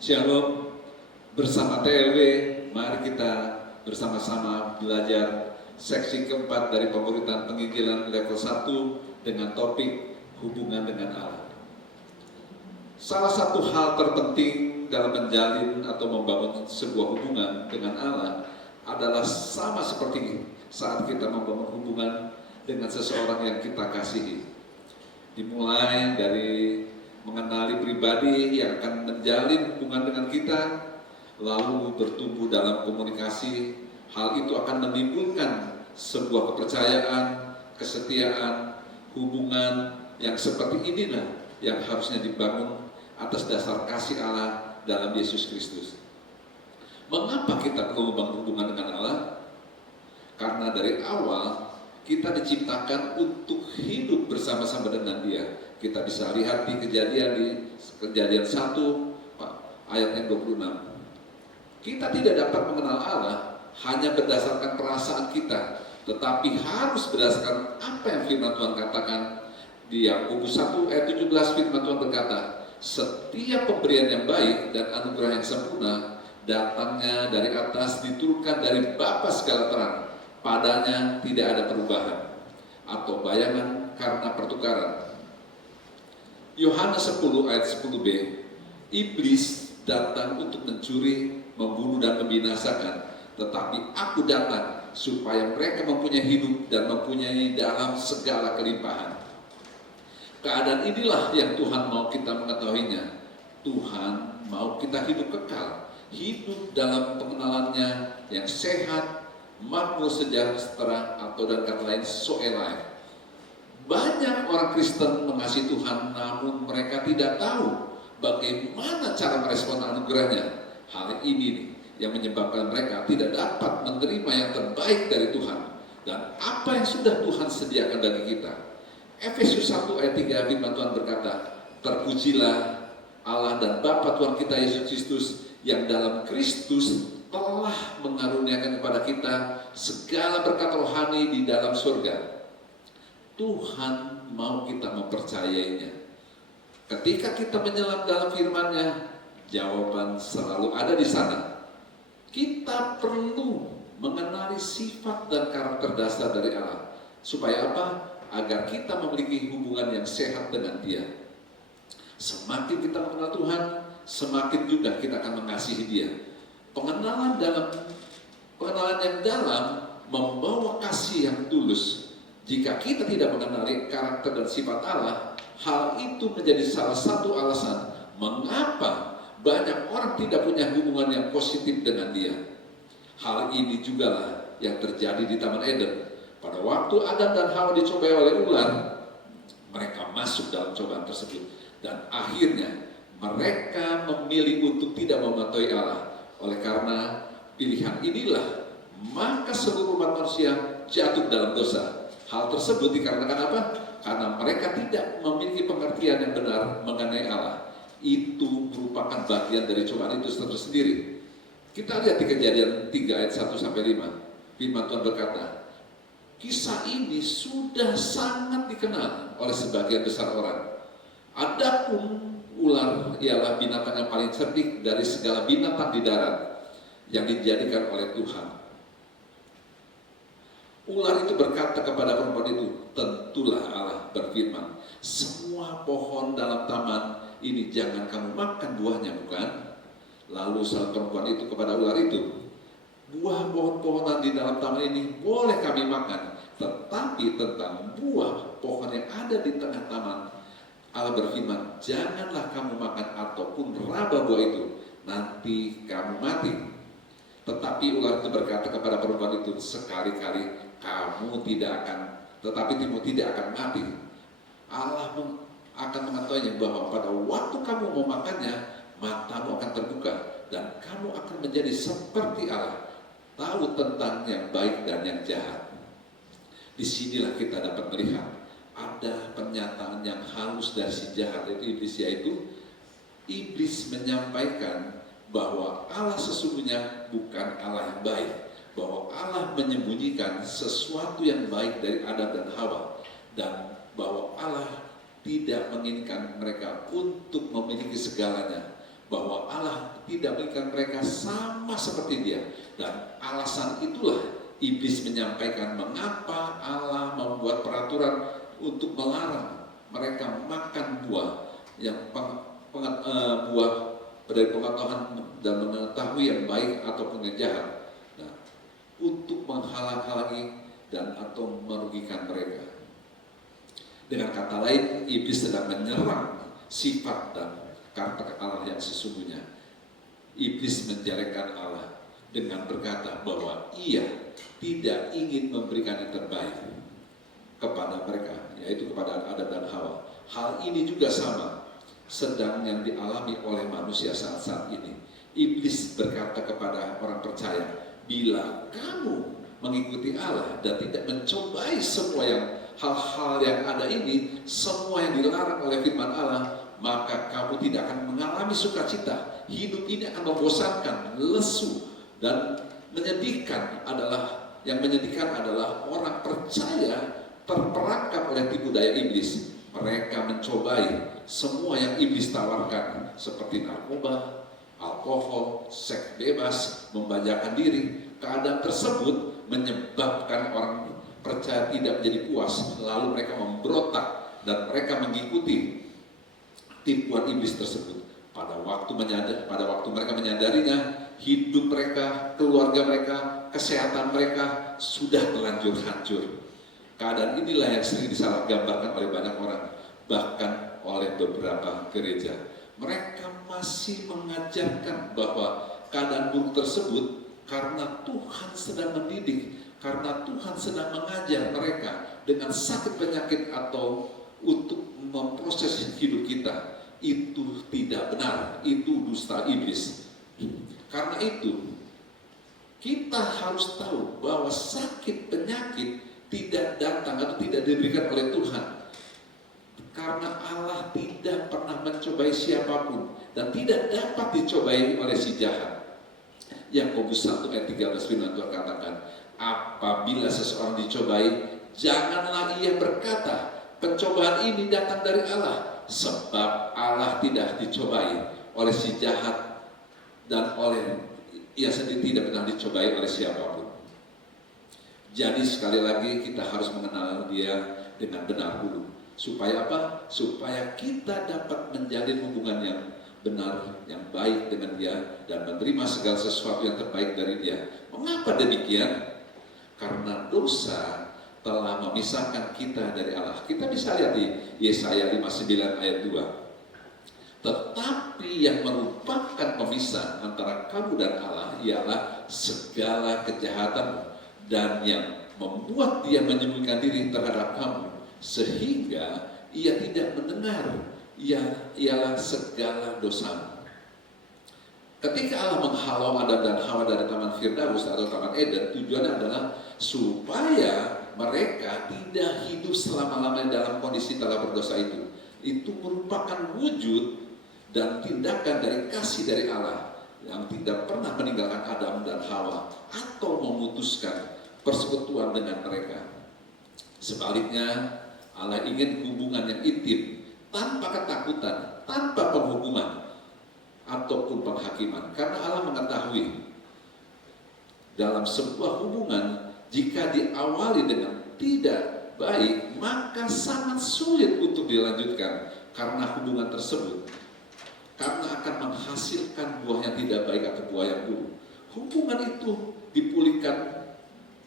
Shalom, bersama TLW, mari kita bersama-sama belajar seksi keempat dari pemuritan penginjilan level 1 dengan topik hubungan dengan Allah. Salah satu hal terpenting dalam menjalin atau membangun sebuah hubungan dengan Allah adalah sama seperti saat kita membangun hubungan dengan seseorang yang kita kasihi. Dimulai dari mengenali pribadi yang akan menjalin hubungan dengan kita, lalu bertumbuh dalam komunikasi. Hal itu akan menimbulkan sebuah kepercayaan, kesetiaan, hubungan yang seperti inilah yang harusnya dibangun atas dasar kasih Allah dalam Yesus Kristus. Mengapa kita perlu membangun hubungan dengan Allah? Karena dari awal kita diciptakan untuk hidup bersama-sama dengan Dia. Kita bisa lihat di kejadian 1 ayat yang 26. Kita tidak dapat mengenal Allah hanya berdasarkan perasaan kita, tetapi harus berdasarkan apa yang firman Tuhan katakan. Di Yakobus 1 ayat 17 firman Tuhan berkata, setiap pemberian yang baik dan anugerah yang sempurna datangnya dari atas, diturunkan dari Bapa segala terang. Padanya tidak ada perubahan atau bayangan karena pertukaran. Yohanes 10 ayat 10b, iblis datang untuk mencuri, membunuh dan membinasakan, tetapi aku datang supaya mereka mempunyai hidup dan mempunyai dalam segala kelimpahan. Keadaan inilah yang Tuhan mau kita mengetahuinya. Tuhan mau kita hidup kekal, hidup dalam pengenalannya yang sehat, makmur, sejahtera, atau dan kata lain Zoe life. Banyak orang Kristen mengasihi Tuhan, namun mereka tidak tahu bagaimana cara merespon anugerahnya. Hal ini nih yang menyebabkan mereka tidak dapat menerima yang terbaik dari Tuhan dan apa yang sudah Tuhan sediakan bagi kita. Efesus 1 ayat 3 firman Tuhan berkata, terpujilah Allah dan Bapa Tuhan kita Yesus Kristus yang dalam Kristus telah mengaruniakan kepada kita segala berkat rohani di dalam surga. Tuhan mau kita mempercayainya. Ketika kita menyelam dalam firman-Nya, jawaban selalu ada di sana. Kita perlu mengenali sifat dan karakter dasar dari Allah. Supaya apa? Agar kita memiliki hubungan yang sehat dengan Dia. Semakin kita mengenal Tuhan, semakin juga kita akan mengasihi Dia. Pengenalan yang dalam membawa kasih yang tulus. Jika kita tidak mengenali karakter dan sifat Allah, hal itu menjadi salah satu alasan mengapa banyak orang tidak punya hubungan yang positif dengan Dia. Hal ini juga lah yang terjadi di Taman Eden. Pada waktu Adam dan Hawa dicobai oleh ular, mereka masuk dalam cobaan tersebut. Dan akhirnya mereka memilih untuk tidak mematuhi Allah. Oleh karena pilihan inilah, maka seluruh umat manusia jatuh dalam dosa. Hal tersebut dikarenakan apa? Karena mereka tidak memiliki pengertian yang benar mengenai Allah. Itu merupakan bagian dari cobaan itu tersendiri. Kita lihat di Kejadian 3 ayat 1-5. Firman Tuhan berkata, kisah ini sudah sangat dikenal oleh sebagian besar orang. Adapun ular ialah binatang yang paling cerdik dari segala binatang di darat yang dijadikan oleh Tuhan. Ular itu berkata kepada perempuan itu, tentulah Allah berfirman, semua pohon dalam taman ini jangan kamu makan buahnya, bukan? Lalu salah perempuan itu kepada ular itu, buah pohon-pohonan di dalam taman ini boleh kami makan, tetapi tentang buah pohon yang ada di tengah taman, Allah berfirman, janganlah kamu makan ataupun raba buah itu, nanti kamu mati. Tetapi ular itu berkata kepada perempuan itu, sekali-kali kamu tidak akan mati. Allah akan mengetahuinya bahwa pada waktu kamu mau makannya, matamu akan terbuka dan kamu akan menjadi seperti Allah, tahu tentang yang baik dan yang jahat. Disinilah kita dapat melihat ada pernyataan yang halus dari si jahat, yaitu iblis menyampaikan bahwa Allah sesungguhnya bukan Allah yang baik, bahwa Allah menyembunyikan sesuatu yang baik dari Adam dan Hawa, dan bahwa Allah tidak menginginkan mereka untuk memiliki segalanya. bahwa Allah tidak berikan mereka sama seperti Dia. Dan alasan itulah iblis menyampaikan mengapa Allah membuat peraturan untuk melarang mereka makan buah buah dari pengetahuan dan mengetahui yang baik ataupun yang jahat. Nah, untuk menghalang-halangi dan atau merugikan mereka. Dengan kata lain, iblis sedang menyerang sifat dan karakter Allah yang sesungguhnya. Iblis menjelekkan Allah dengan berkata bahwa ia tidak ingin memberikan yang terbaik kepada mereka, yaitu kepada Adam dan Hawa. Hal ini juga sama sedang yang dialami oleh manusia saat-saat ini. Iblis berkata kepada orang percaya, bila kamu mengikuti Allah dan tidak mencobai semua hal-hal yang ada ini, semua yang dilarang oleh firman Allah, maka kamu tidak akan mengalami sukacita. Hidup ini akan membosankan, lesu, dan menyedihkan. Yang menyedihkan adalah orang percaya terperangkap oleh tipu daya iblis. Mereka mencobai semua yang iblis tawarkan, seperti narkoba, alkohol, seks bebas, membajakan diri. Keadaan tersebut menyebabkan orang percaya tidak menjadi puas, lalu mereka memberontak dan mereka mengikuti tipuan iblis tersebut. Pada waktu mereka menyadarinya, hidup mereka, keluarga mereka, kesehatan mereka sudah terlanjur hancur. Keadaan inilah yang sering disalahgambarkan oleh banyak orang, bahkan oleh beberapa gereja. Mereka masih mengajarkan bahwa keadaan buruk tersebut karena Tuhan sedang mendidik, karena Tuhan sedang mengajar mereka dengan sakit penyakit atau untuk memproses hidup kita. Itu tidak benar, itu dusta iblis. Karena itu kita harus tahu bahwa sakit penyakit tidak datang atau tidak diberikan oleh Tuhan, karena Allah tidak pernah mencobai siapapun dan tidak dapat dicobai oleh si jahat. Yakobus 1 ayat 13 firman Tuhan katakan, apabila seseorang dicobai, janganlah ia berkata, pencobaan ini datang dari Allah, sebab Allah tidak dicobai oleh si jahat dan oleh ia sendiri tidak pernah dicobai oleh siapapun. Jadi sekali lagi kita harus mengenal Dia dengan benar dulu. Supaya apa? Supaya kita dapat menjalin hubungan yang benar, yang baik dengan Dia dan menerima segala sesuatu yang terbaik dari Dia. Mengapa demikian? Karena dosa telah memisahkan kita dari Allah. Kita bisa lihat di Yesaya 59 ayat 2. Tetapi yang merupakan pemisah antara kamu dan Allah ialah segala kejahatan, dan yang membuat dia menyembunyikan diri terhadap kamu sehingga ia tidak mendengar, ialah segala dosa. Ketika Allah menghalau Adam dan Hawa dari Taman Firdaus atau Taman Eden, tujuannya adalah supaya mereka tidak hidup selama-lamanya dalam kondisi telah berdosa itu. Itu merupakan wujud dan tindakan dari kasih dari Allah yang tidak pernah meninggalkan Adam dan Hawa atau memutuskan persekutuan dengan mereka. Sebaliknya, Allah ingin hubungan yang intim, tanpa ketakutan, tanpa penghukuman ataupun penghakiman. Karena Allah mengetahui dalam sebuah hubungan, jika diawali dengan tidak baik, maka sangat sulit untuk dilanjutkan karena hubungan tersebut, karena akan menghasilkan buah yang tidak baik atau buah yang buruk. Hubungan itu dipulihkan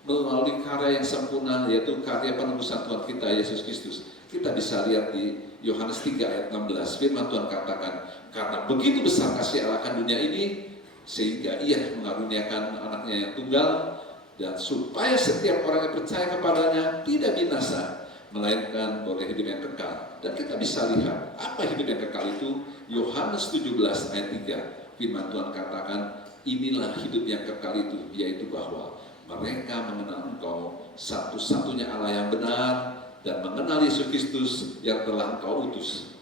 melalui karya yang sempurna, yaitu karya penebusan Tuhan kita Yesus Kristus. Kita bisa lihat di Yohanes 3 ayat 16, firman Tuhan katakan, karena begitu besar kasih Allah akan dunia ini, sehingga Ia mengaruniakan anaknya yang tunggal, dan supaya setiap orang yang percaya kepadanya tidak binasa, melainkan boleh hidup yang kekal. Dan kita bisa lihat apa hidup yang kekal itu. Yohanes 17 ayat 3, firman Tuhan katakan, inilah hidup yang kekal itu, yaitu bahwa mereka mengenal Engkau satu-satunya Allah yang benar, dan mengenal Yesus Kristus yang telah Engkau utus.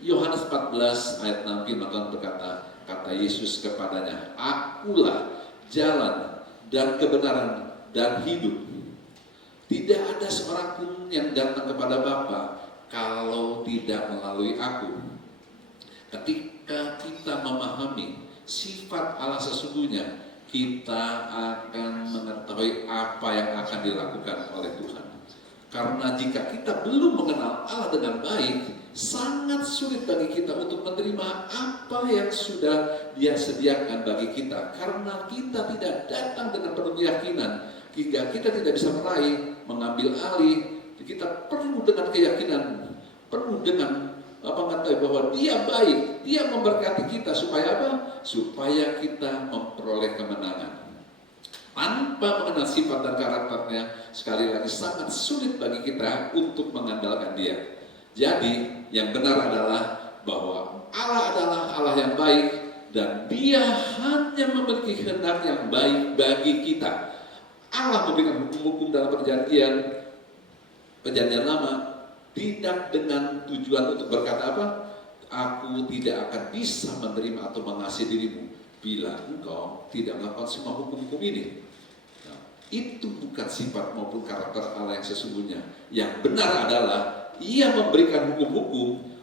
Yohanes 14 ayat 6, firman Tuhan berkata, kata Yesus kepadanya, Akulah jalan dan kebenaran dan hidup. Tidak ada seorang pun yang datang kepada Bapa kalau tidak melalui Aku. Jika kita memahami sifat Allah sesungguhnya, kita akan mengetahui apa yang akan dilakukan oleh Tuhan. Karena jika kita belum mengenal Allah dengan baik, sangat sulit bagi kita untuk menerima apa yang sudah Dia sediakan bagi kita. Karena kita tidak datang dengan penuh keyakinan, hingga kita tidak bisa meraih, mengambil alih. Kita perlu dengan keyakinan, perlu dengan mengetahui bahwa Dia baik, Dia memberkati kita supaya apa? Supaya kita memperoleh kemenangan. Tanpa mengenal sifat dan karakternya, sekali lagi sangat sulit bagi kita untuk mengandalkan Dia. Jadi yang benar adalah bahwa Allah adalah Allah yang baik, dan Dia hanya memiliki kehendak yang baik bagi kita. Allah memberikan hukum-hukum dalam perjanjian lama tidak dengan tujuan untuk berkata apa? Aku tidak akan bisa menerima atau mengasihi dirimu bila engkau tidak melakukan semua hukum-hukum ini. Nah, itu bukan sifat maupun karakter Allah yang sesungguhnya. Yang benar adalah Ia memberikan hukum-hukum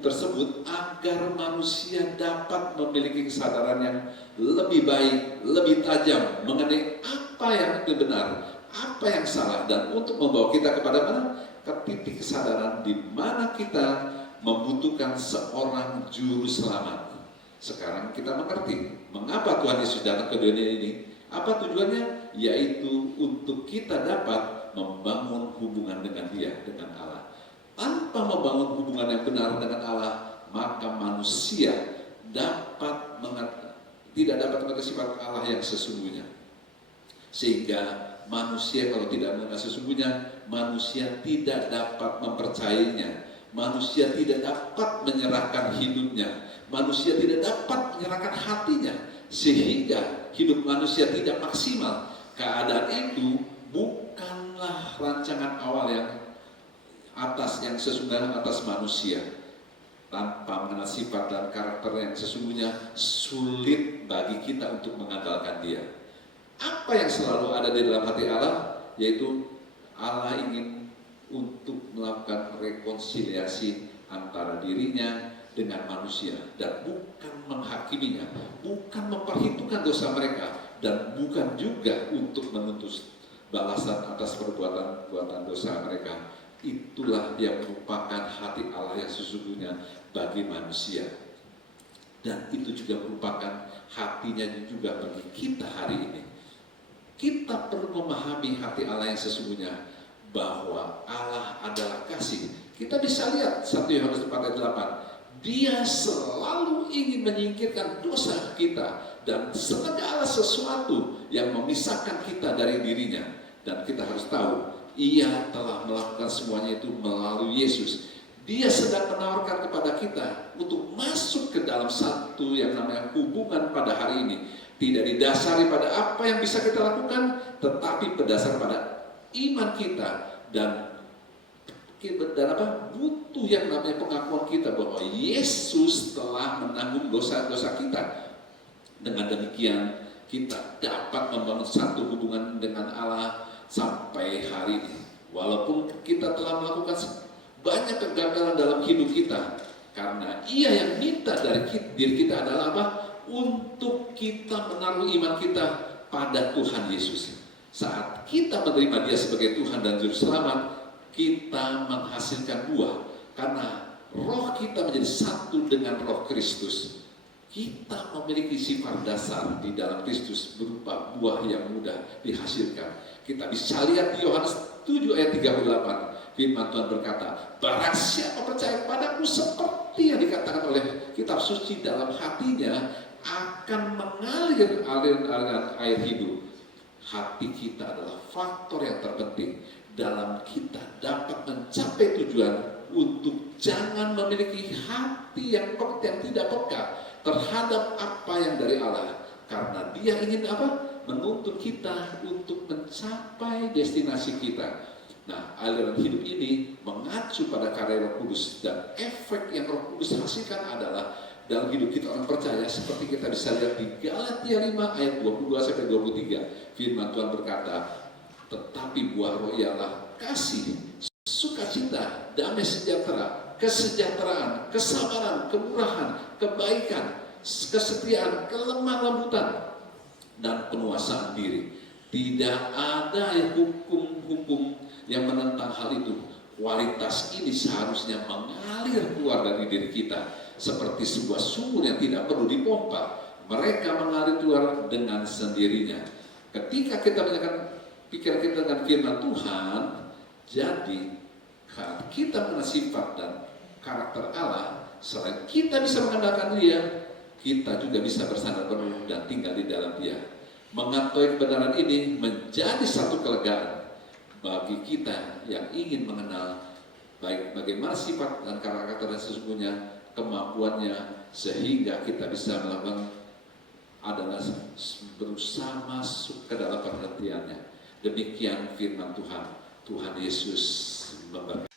tersebut agar manusia dapat memiliki kesadaran yang lebih baik, lebih tajam mengenai apa yang benar, apa yang salah, dan untuk membawa kita kepada mana? Ke titik kesadaran di mana kita membutuhkan seorang juru selamat. Sekarang kita mengerti mengapa Tuhan Yesus datang ke dunia ini. Apa tujuannya? Yaitu untuk kita dapat membangun hubungan dengan Dia, dengan Allah. Tanpa membangun hubungan yang benar dengan Allah, maka manusia tidak dapat mengerti sifat Allah yang sesungguhnya. Sehingga manusia kalau tidak mengenal sesungguhnya, manusia tidak dapat mempercayainya. Manusia tidak dapat menyerahkan hidupnya. Manusia tidak dapat menyerahkan hatinya. Sehingga hidup manusia tidak maksimal. Keadaan itu bukanlah rancangan awal yang sesungguhnya atas manusia. Tanpa mengenal sifat dan karakter yang sesungguhnya, sulit bagi kita untuk mengandalkan Dia. Apa yang selalu ada di dalam hati Allah? Yaitu Allah ingin untuk melakukan rekonsiliasi antara dirinya dengan manusia, dan bukan menghakiminya, bukan memperhitungkan dosa mereka, dan bukan juga untuk menuntut balasan atas perbuatan dosa mereka. Itulah yang merupakan hati Allah yang sesungguhnya bagi manusia. Dan itu juga merupakan hatinya juga bagi kita hari ini. Kita perlu memahami hati Allah yang sesungguhnya, bahwa Allah adalah kasih. Kita bisa lihat 1 Yohanes 4 ayat 8. Dia selalu ingin menyingkirkan dosa kita dan segala sesuatu yang memisahkan kita dari dirinya. Dan kita harus tahu, Ia telah melakukan semuanya itu melalui Yesus. Dia sedang menawarkan kepada kita untuk masuk ke dalam satu yang namanya hubungan pada hari ini. Tidak didasari pada apa yang bisa kita lakukan, tetapi berdasar pada iman kita dan butuh yang namanya pengakuan kita bahwa Yesus telah menanggung dosa-dosa kita. Dengan demikian kita dapat membangun satu hubungan dengan Allah sampai hari ini. Walaupun kita telah melakukan banyak kegagalan dalam hidup kita, karena Ia yang minta dari diri kita adalah apa? Untuk kita menaruh iman kita pada Tuhan Yesus. Saat kita menerima Dia sebagai Tuhan dan Juru Selamat, kita menghasilkan buah, karena roh kita menjadi satu dengan roh Kristus. Kita memiliki sifat dasar di dalam Kristus berupa buah yang mudah dihasilkan. Kita bisa lihat di Yohanes 7 ayat 38, firman Tuhan berkata, barang siapa percaya padaku seperti yang dikatakan oleh kitab suci, dalam hatinya akan mengalir aliran air hidup. Hati kita adalah faktor yang terpenting dalam kita dapat mencapai tujuan untuk jangan memiliki hati yang tidak peka terhadap apa yang dari Allah, karena Dia ingin apa? Menuntun kita untuk mencapai destinasi kita. Nah, aliran hidup ini mengacu pada karya Roh Kudus, dan efek yang Roh Kudus hasilkan adalah dalam hidup kita orang percaya, seperti kita bisa lihat di Galatia 5 ayat 22-23. Firman Tuhan berkata, tetapi buah roh ialah kasih, sukacita, damai sejahtera, kesejahteraan, kesabaran, kemurahan, kebaikan, kesetiaan, kelemah lembutan, dan penguasaan diri. Tidak ada hukum-hukum yang menentang hal itu. Kualitas ini seharusnya mengalir keluar dari diri kita seperti sebuah sumur yang tidak perlu dipompa. Mereka mengalir keluar dengan sendirinya. Ketika kita menyatakan pikiran kita dengan firman Tuhan, jadi kita mengenal sifat dan karakter Allah. Selain kita bisa mengandalkan Dia, kita juga bisa bersandar penuh dan tinggal di dalam Dia. Mengetahui kebenaran ini menjadi satu kelegaan bagi kita yang ingin mengenal baik bagaimana sifat dan karakter yang sesungguhnya, kemampuannya, sehingga kita bisa melakukan adalah berusaha masuk ke dalam pengertiannya. Demikian firman Tuhan. Tuhan Yesus memberkati.